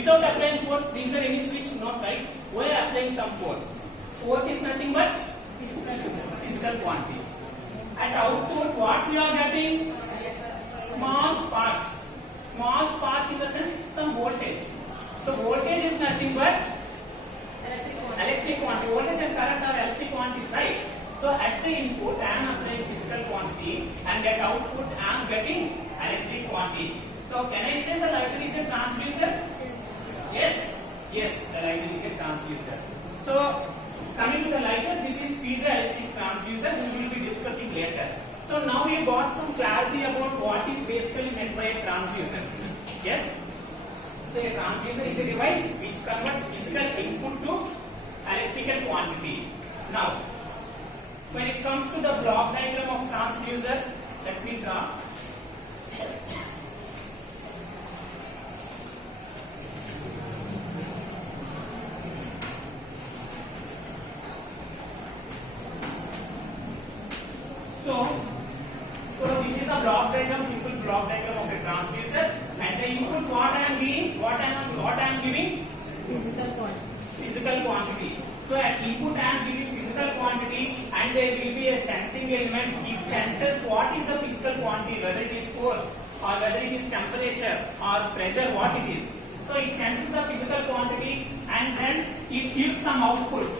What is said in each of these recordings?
Without applying force, is there any switch? Not, right? We are applying some force. Force is nothing but physical quantity. At output, what we are getting? Small spark. Small spark in the sense some voltage. So voltage is nothing but electric quantity. Voltage and current are electric quantities, right? So at the input I am applying physical quantity and at output I am getting electric quantity. So can I say the lighter is a transducer? Yes. Yes, the lighter is a transducer. So coming to the lighter, this is piezoelectric transducer. We will be discussing later. So now you got some clarity about what is basically meant by a transducer. Yes. So a transducer is a device which converts physical input to electrical quantity. Now, when it comes to the block diagram of transducer, let me draw. So this is a block diagram, simple block diagram of a transducer, and the input what I am giving, what I am giving? Physical quantity. So at input I am giving physical quantity, and there will be a sensing element. It senses what is the physical quantity, whether it is force or whether it is temperature or pressure, what it is. So it senses the physical quantity and then it gives some output.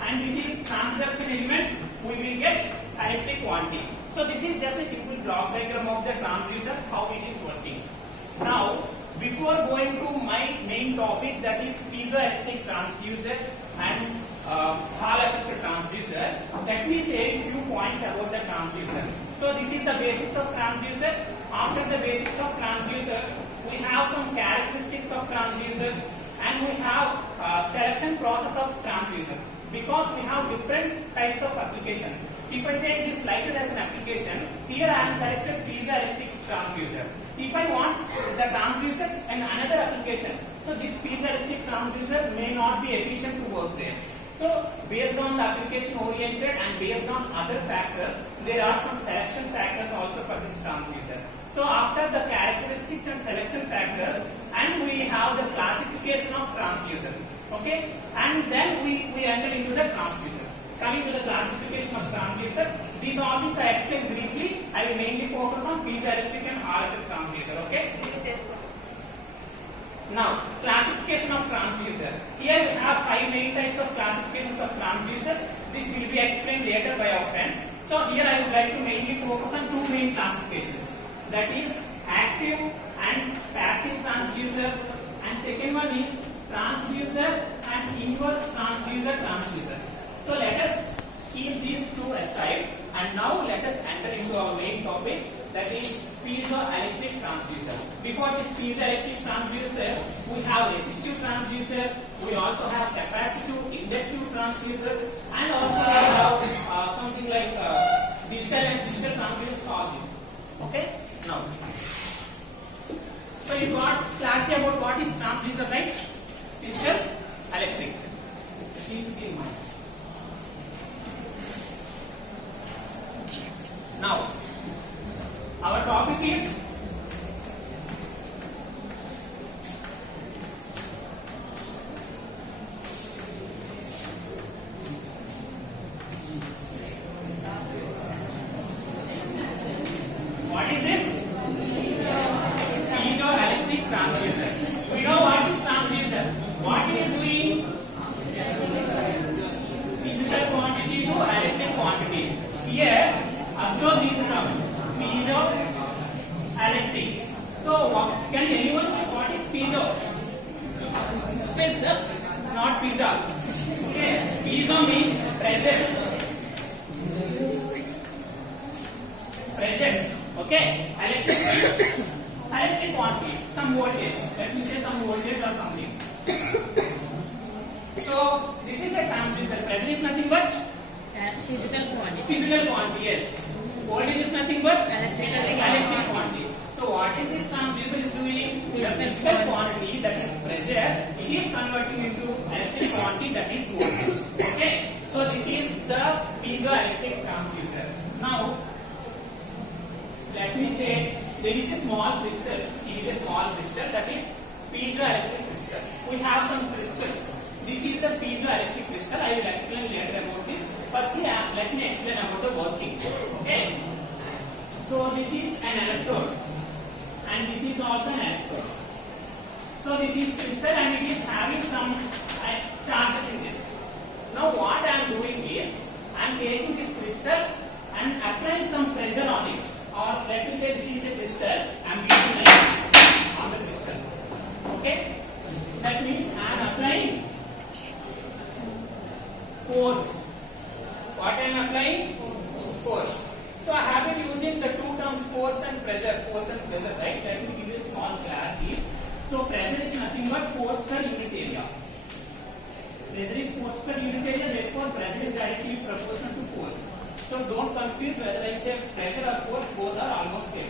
And this is transduction element. We will get electric quantity. So this is just a simple block diagram of the transducer, how it is working. Now, before going to my main topic, that is piezoelectric transducer and Hall effect transducer, let me say a few points about the transducer. So this is the basics of transducer. After the basics of transducer, we have some characteristics of transducers and we have selection process of transducers, because we have different types of applications. If I take this lighter as an application, here I am selected piezoelectric transducer. If I want the transducer and another application, so this piezoelectric transducer may not be efficient to work there. So based on the application oriented and based on other factors, there are some selection factors also for this transducer. So after the characteristics and selection factors, and we have the classification of transducers. Okay, and then we enter into the transducers. Coming to the classification of transducer, these all things I explained briefly. I will mainly focus on piezoelectric and RF transducer. Okay. Now, classification of transducer. Here we have 5 main types of classifications of transducers. This will be explained later by our friends. So here I would like to mainly focus on 2 main classifications. That is active and passive transducers, and second one is transducer and inverse transducers. So let us keep these 2 aside, and now let us enter into our main topic, that is piezoelectric transducer. Before this piezoelectric transducer, we have resistive transducer, we also have capacitive inductive transducers, and also we have something like digital and digital transducers, all this. Okay? Now, so you got clarity about what is transducer, right? Physical, electric. Keep it in mind. Now, our topic is what is this? Piezoelectric transducer. We know what is transducer. What it is doing? Physical quantity to electric quantity. Here, observe these terms. Piezoelectric. So, can anyone guess what is piezo? Pizza. Not pizza. Okay. Piezo means pressure. Pressure. Okay. Electric means electric quantity. Some voltage. Let me say some voltage or something. So, this is a transducer. Pressure is nothing but physical quantity. Physical quantity, yes. Voltage is nothing but electric quantity. So what is this transducer is doing? The physical quantity, that is pressure, it is converting into electric quantity, that is voltage. Okay. So this is the piezoelectric transducer. Now, let me say there is a small crystal. It is a small crystal, that is piezoelectric crystal. this is crystal and it is having some charges in this. Now what I am doing is, I am taking this crystal and applying some pressure on it. Or let me say this is a crystal, I am giving like this on the crystal. Okay? That means I am applying force. What I am applying? Force. So I have been using the two terms force and pressure, right? Let me give you a small clarity. So pressure is nothing but force per unit area. Pressure is force per unit area, therefore pressure is directly proportional to force. So don't confuse whether I say pressure or force, both are almost same.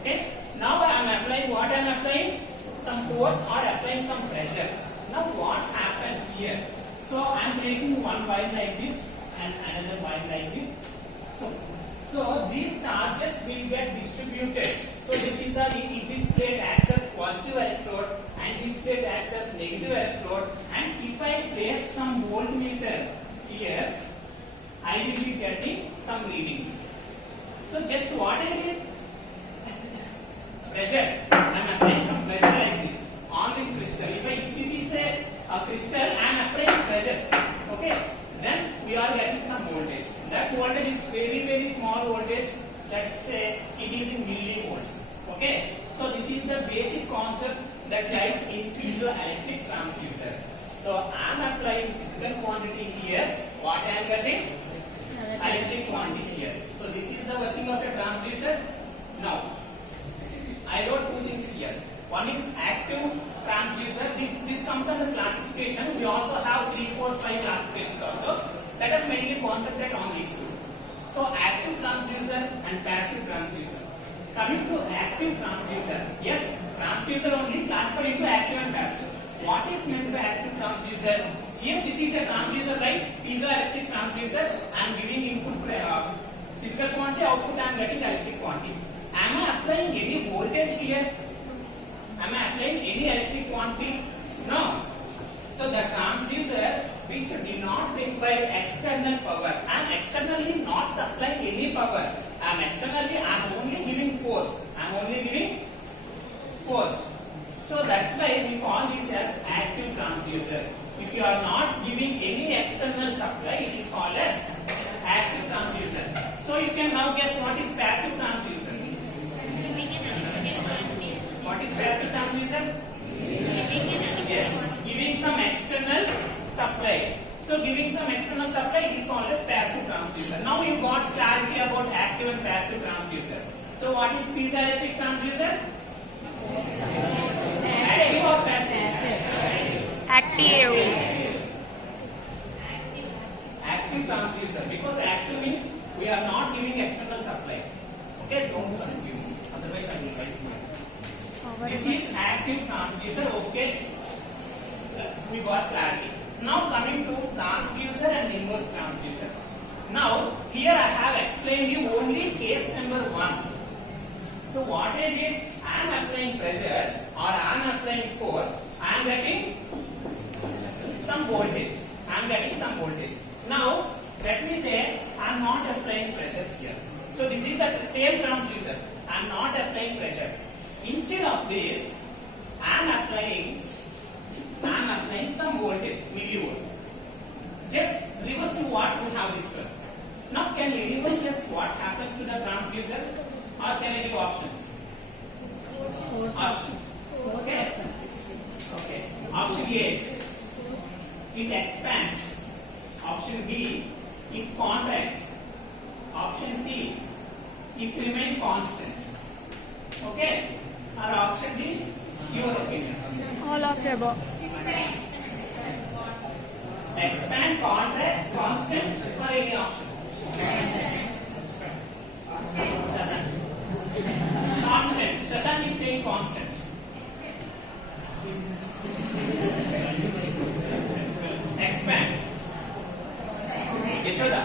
Okay? Now I am applying what I am applying? Some force or applying some pressure. Now what happens here? So I am taking one wire like this and another wire like this. So these charges will get distributed. So this plate acts as positive electrode and this plate acts as negative electrode. And if I place some voltmeter here, I will be getting some reading. So just what I did? Pressure. I am applying some pressure like this on this crystal. If this is a crystal, I am applying pressure. Okay. Then we are getting some voltage. That voltage is very small voltage. Let's say it is in millivolts. Okay. So this is the basic concept that lies in piezoelectric transducer. So I am applying physical quantity here. What I am getting? Electric quantity here. So this is the working of a transducer. Now I wrote two things here. One is active transducer. This comes under classification. We also have 3, 4, 5 classifications also. Let us mainly concentrate on these two. So active transducer and passive transducer. Coming to active transducer. Yes, transducer only classified into active and passive. What is meant by active transducer? Here this is a transducer, right? Piezoelectric transducer. I am giving input physical quantity, output I am getting electric quantity. Am I applying any voltage here? Am I applying any electric quantity? No. So the transducer which did not require external power. I am externally not supplying any power. I am only giving force. So that's why we call these as active transducers. If you are not giving any external supply, it is called as active transducer. So you can now guess what is passive transducer. What is passive transducer? Yes, giving some external supply. So giving some external supply is called as passive transducer. Now you got clarity about active and passive transducer. So what is piezoelectric transducer? Active or passive? Active. Active transducer. Because active means we are not giving external supply. Okay, don't confuse. Otherwise I will write it. This is active transducer. Okay, we got clarity. Now coming to transducer and inverse transducer. Now here I have explained you only case number 1. So what I did, I am applying pressure or I am applying force. I am getting some voltage. Now let me say I am not applying pressure here. So this is the same transducer. I am not applying pressure. Instead of this, I am applying some voltage, millivolts. Just reverse to what we have discussed. Now can anyone guess what happens to the transducer? Or can I give options? Options. Okay. Option A, it expands. Option B, it contracts. Option C, it remains constant. Okay. Or option D, your opinion. All of the above. Expand, contract, constant, or any option? Constant. Shashank is saying constant. Expand. Yashoda.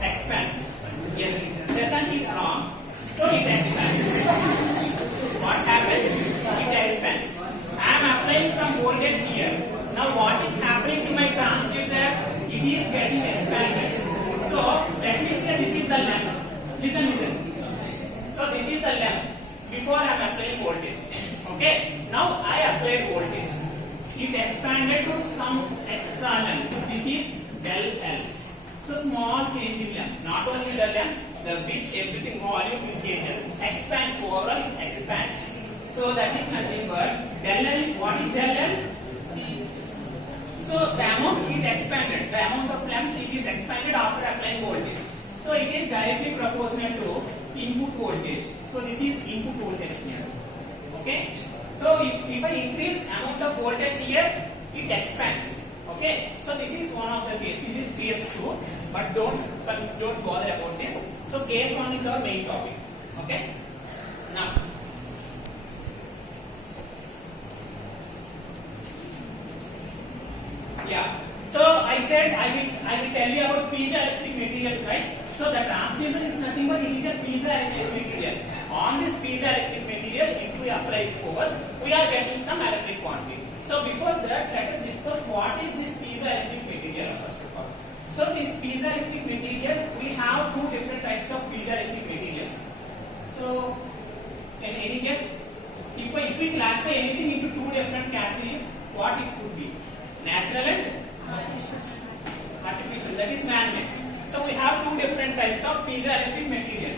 Expand. Yes. Shashank is wrong. So it expands. What happens? It expands. I am applying some voltage here. Now what is happening to my transducer? It is getting expanded. So let me say this is the length. Listen. So this is the length before I am applying voltage. Okay. Now I applied voltage. It expanded to some external. So this is del L. So small change in length. Not only the length, the width, everything, volume will changes. Expands overall, it expands. So that is nothing but del L. What is del L? So the amount it expanded, the amount of length it is expanded after applying voltage. So it is directly proportional to input voltage. So this is input voltage here. Okay. So if I increase amount of voltage here, it expands. Okay. So this is one of the case. This is case 2, but don't bother about this. So case 1 is our main topic. Okay. Now. Yeah. So I said I will tell you about piezoelectric materials, right? So the transducer is nothing but it is a piezoelectric material. On this piezoelectric material, if we apply force, we are getting some electric quantity. So before that, let us discuss what is this piezoelectric material first of all. So this piezoelectric material, we have two different types of piezoelectric materials. So any guess? If we classify anything into two different categories, what it could be? Natural and artificial. That is man-made. So we have two different types of piezoelectric material.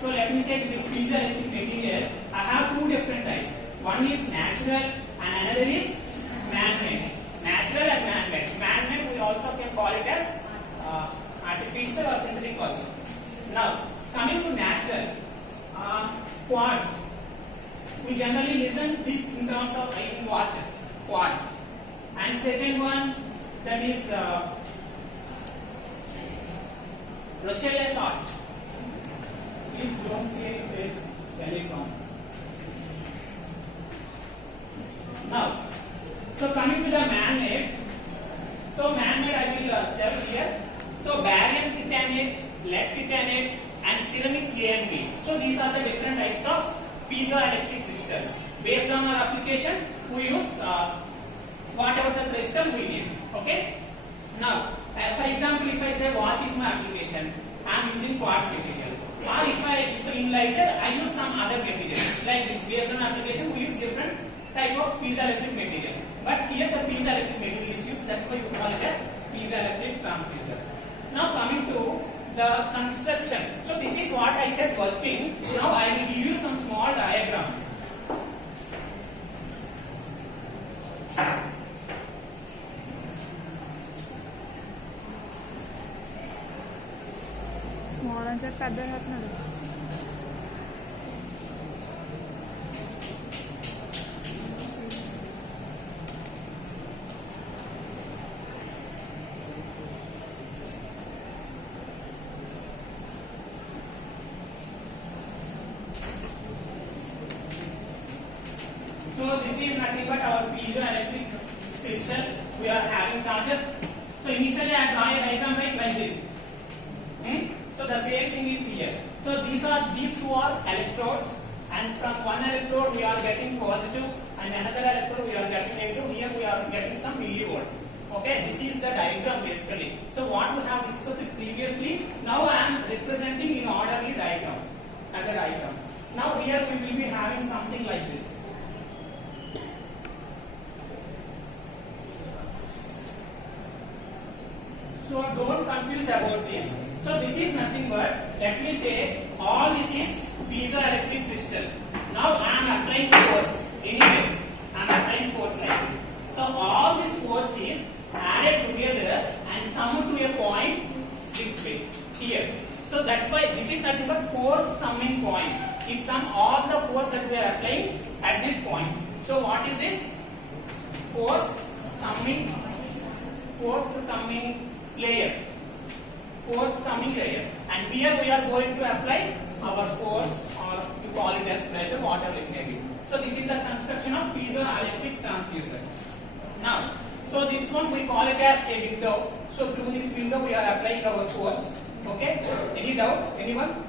So let me say this is piezoelectric material. I have two different types. One is natural and another is man-made. Natural and man-made. Man-made we also can call it as artificial or synthetic also. Now coming to natural, quartz. We generally listen this in terms of in watches. Quartz. And second one, that is Rochelle salt. Please don't spell it wrong. Now, so coming to the man-made. So man-made I will tell here. So barium titanate, lead titanate, and ceramic A and B. So these are the different types of piezoelectric crystals. Based on our application, we use whatever the crystal we need. Okay. Now, for example, if I say watch is my application, I am using quartz material. Or if in lighter, I use some other material. Like this, based on application, we use different type of piezoelectric material. But here the piezoelectric material is used. That's why you call it as piezoelectric transducer. Now coming to the construction. So this is what I said working. Now I will give you some small diagram. Small and check పెద్ద చేస్తున్నాడు. So this is nothing but our piezoelectric crystal. We are having charges. So initially I draw a diagram like this. So the same thing is here. So these two are electrodes, and from one electrode we are getting positive, and another electrode we are getting negative. Here we are getting some millivolts. Okay, this is the diagram basically. So what we have discussed previously, now I am representing in orderly diagram as a diagram. Now here we will be having something like this. So don't confuse about this. So this is nothing but, let me say, all this is piezoelectric crystal. Now I am applying force. Anyway, I am applying force like this. So all this force is added together and summed to a point this way, here. So that's why this is nothing but force summing point. It sums all the force that we are applying at this point. So what is this? Force summing layer. Force summing layer. And here we are going to apply our force, or you call it as pressure, whatever it may be. So this is the construction of piezoelectric transducer. Now, so this one we call it as a window. So through this window we are applying our force. Okay? Any doubt? Anyone?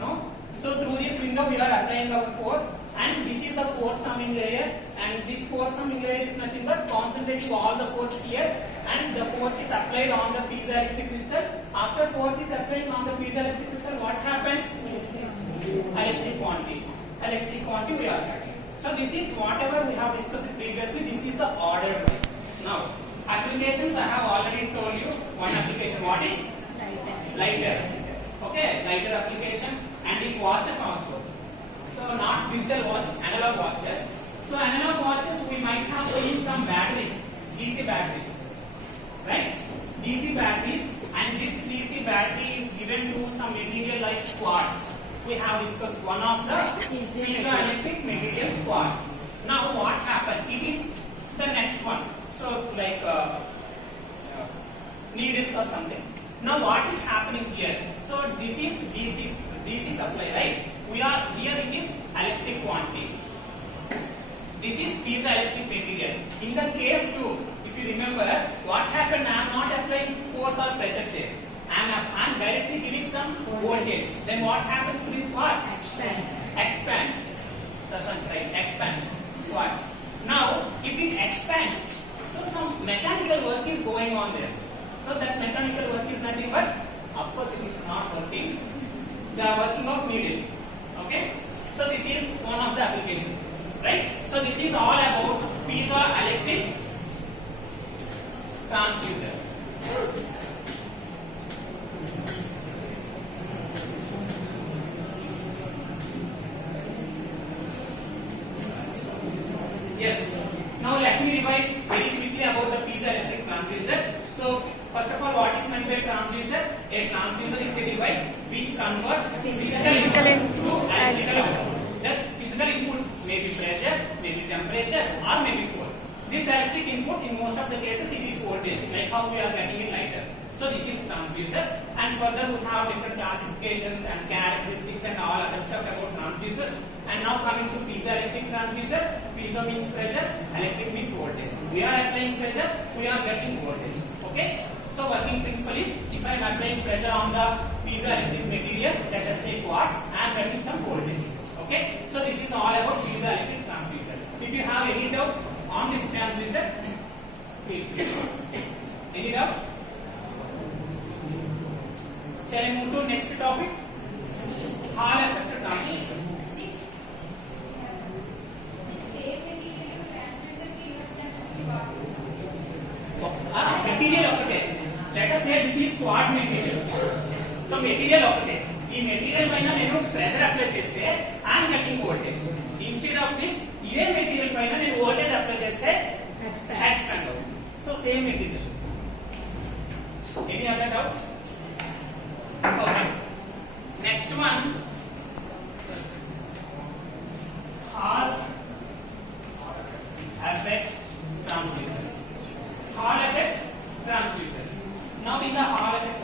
No? So through this window we are applying our force, and this is the force summing layer, and this force summing layer is nothing but concentrating all the force here, and the force is applied on the piezoelectric crystal. After force is applied on the piezoelectric crystal, what happens? Electric quantity we are getting. So this is whatever we have discussed previously. This is the order wise. Now applications, I have already told you one application. What is lighter? Okay, lighter application, and in watches also. So not digital watch, analog watches. So analog watches we might have seen some batteries, DC batteries, right? DC batteries, and this DC battery is given to some material like quartz. We have discussed one of the piezoelectric material quartz. Now what happened? It is the next one. So like needles or something. Now what is happening here? So this is DC supply, right? We are here, it is electric quantity. This is piezoelectric material. In the case 2, if you remember, what happened? I am not applying force or pressure there. I am directly giving some voltage. Then what happens to this quartz? Expands. Right, expands quartz. Now, if it expands, so some mechanical work is going on there. So that mechanical work is nothing but, of course, it is not working. They are working of needle. Okay. So this is one of the application, right? So this is all about piezoelectric transducer. Yes. Now let me revise very quickly about the piezoelectric transducer. So first of all, what is meant by transducer? A transducer is a device which converts physical input to electrical output. That physical input may be pressure, may be temperature, or may be force. This electric input, in most of the cases, it is voltage, like how we are getting in lighter. So this is transducer, and further we have different classifications and characteristics and all other stuff about transducers. And now coming to piezoelectric transducer, piezo means pressure, electric means voltage. We are applying pressure, we are getting voltage. Okay? So working principle is, if I am applying pressure on the piezoelectric material, let us say quartz, I am getting some voltage. Okay? So this is all about piezoelectric transducer. If you have any doubts on this transducer, feel free. Any doubts? Shall I move to next topic? Hall effect transducer. Material ఒకటే. Let us say this is quartz material. So material ఒకటే. ఈ material పైన నేను pressure apply చేస్తే I am getting voltage. Instead of this, ఇదే material పైన నేను voltage apply చేస్తే expand అవుతుంది. So same material. Any other doubts? Okay. Next one, Hall effect transducer. Hall effect transducer. Now in the Hall effect